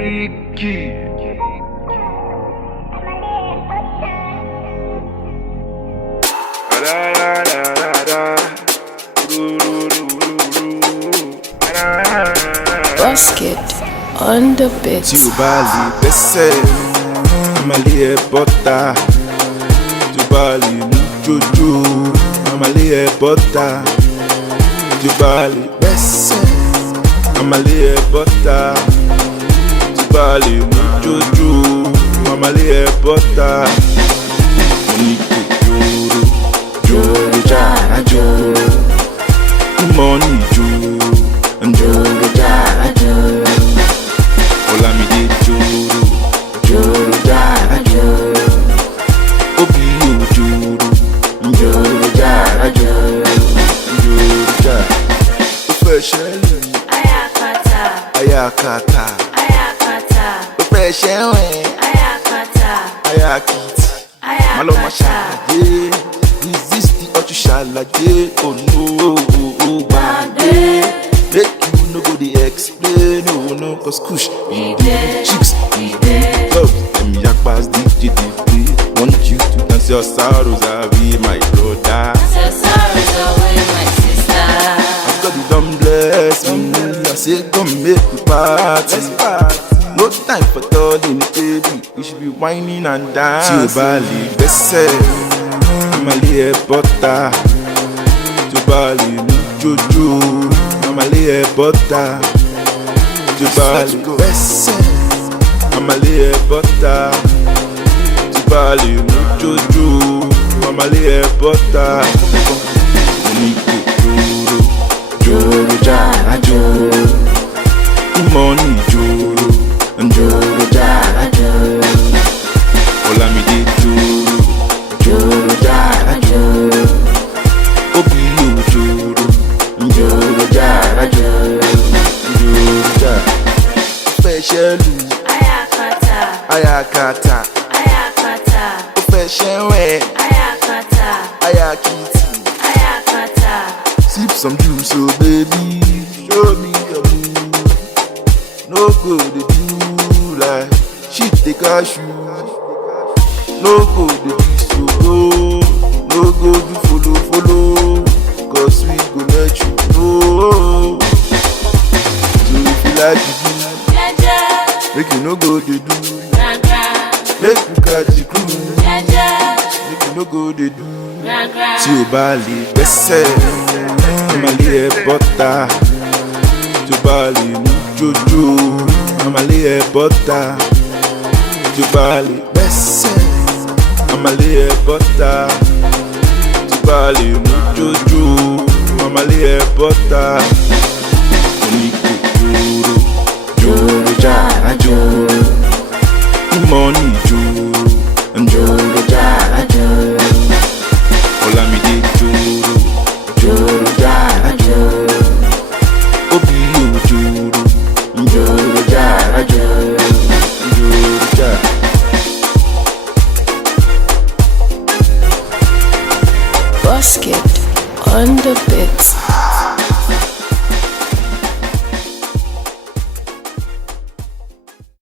Tricky. Basket on the beat. Tí o bá lè gbẹ́sẹ̀, màmá lé ẹ bọ́ta. Tí o bá lè mú jójó, màmá lé ẹ bọ́ta. Tí o bá lè gbẹ́sẹ̀, màmá lé ẹ bọ́ta. Tí o bá lè mú jójó, màmá lé ẹ bọ́ta. Mo ní kò jòrò, jòrò jàrá jòrò. Money jòrò, jòrò jàrá jòrò. Olamide jòrò, jòrò jàrá jòrò. Obi o jòrò, jòrò jàrá jòrò. Jòrò jàrá. Ó fẹ́ ṣẹlẹ̀. Ayakata. Ayakata. Ayakata. Ó fẹ́ ṣẹ̀wẹ̀. Ayakata. Ayakiti. Ayakata. Má lọ má ṣàlàyé. Resist the urge ṣàlàyé. Oh no, gbàgbé. Make you no go dey explain. Oh no, cause kush. We dey chicks. We dey love. Them yakpas DJ dey play. Want you to dance your sorrows away, my brother. Dance your sorrows away, my sister. God you don bless me. I say come make we party. No time for turning baby. You should be whining and dancing. Tí o bá lè gbẹ́sẹ̀, màmá lé ẹ bọ́ta. Tí o bá lè mú jójó, màmá lé ẹ bọ́ta. Tí o bá lè gbẹ́sẹ̀, màmá lé ẹ bọ́ta. Tí o bá lè mú jójó, màmá lé ẹ bọ́ta. Mo ní kò jòrò, jòrò jàrá jòrò. Money jòrò, jòrò jàrá jòrò. Olamide jòrò, jòrò jàrá jòrò. Obi o jòrò, jòrò jàrá jòrò. Jòrò jàrá. Ó fẹ́ ṣẹ́lù. Ayakata. Ayakata. Ayakata. Ó fẹ́ ṣẹ̀wẹ̀. Ayakata. Ayakiti. Ayakata. Sip some juice, oh baby. Show me your move. No go dey do like shit dey cash you. No go dey do so go. No go do follow. Cause we go let you know. So if you like to do, Jaja. make you no go dey do. Gragra. Make you catch the crew. Jaja. Make you no go dey do. Gragra. Tí o bá lè gbẹ́sẹ̀, màmá lé ẹ bọ́ta. Tí o bá lè mú jójó, màmá lé ẹ bọ́ta. Tí o bá lè gbẹ́sẹ̀, màmá lé ẹ bọ́ta. Tí o bá lè mú jójó, màmá lé ẹ bọ́ta. Mo ní kò jòrò, jòrò jàrá jòrò. Money jòrò, jòrò jàrá jòrò. Olamide jòrò, jòrò jàrá jòrò. Obi o jòrò, jòrò jàrá jòrò. Jòrò jàrá. Basket on the beat.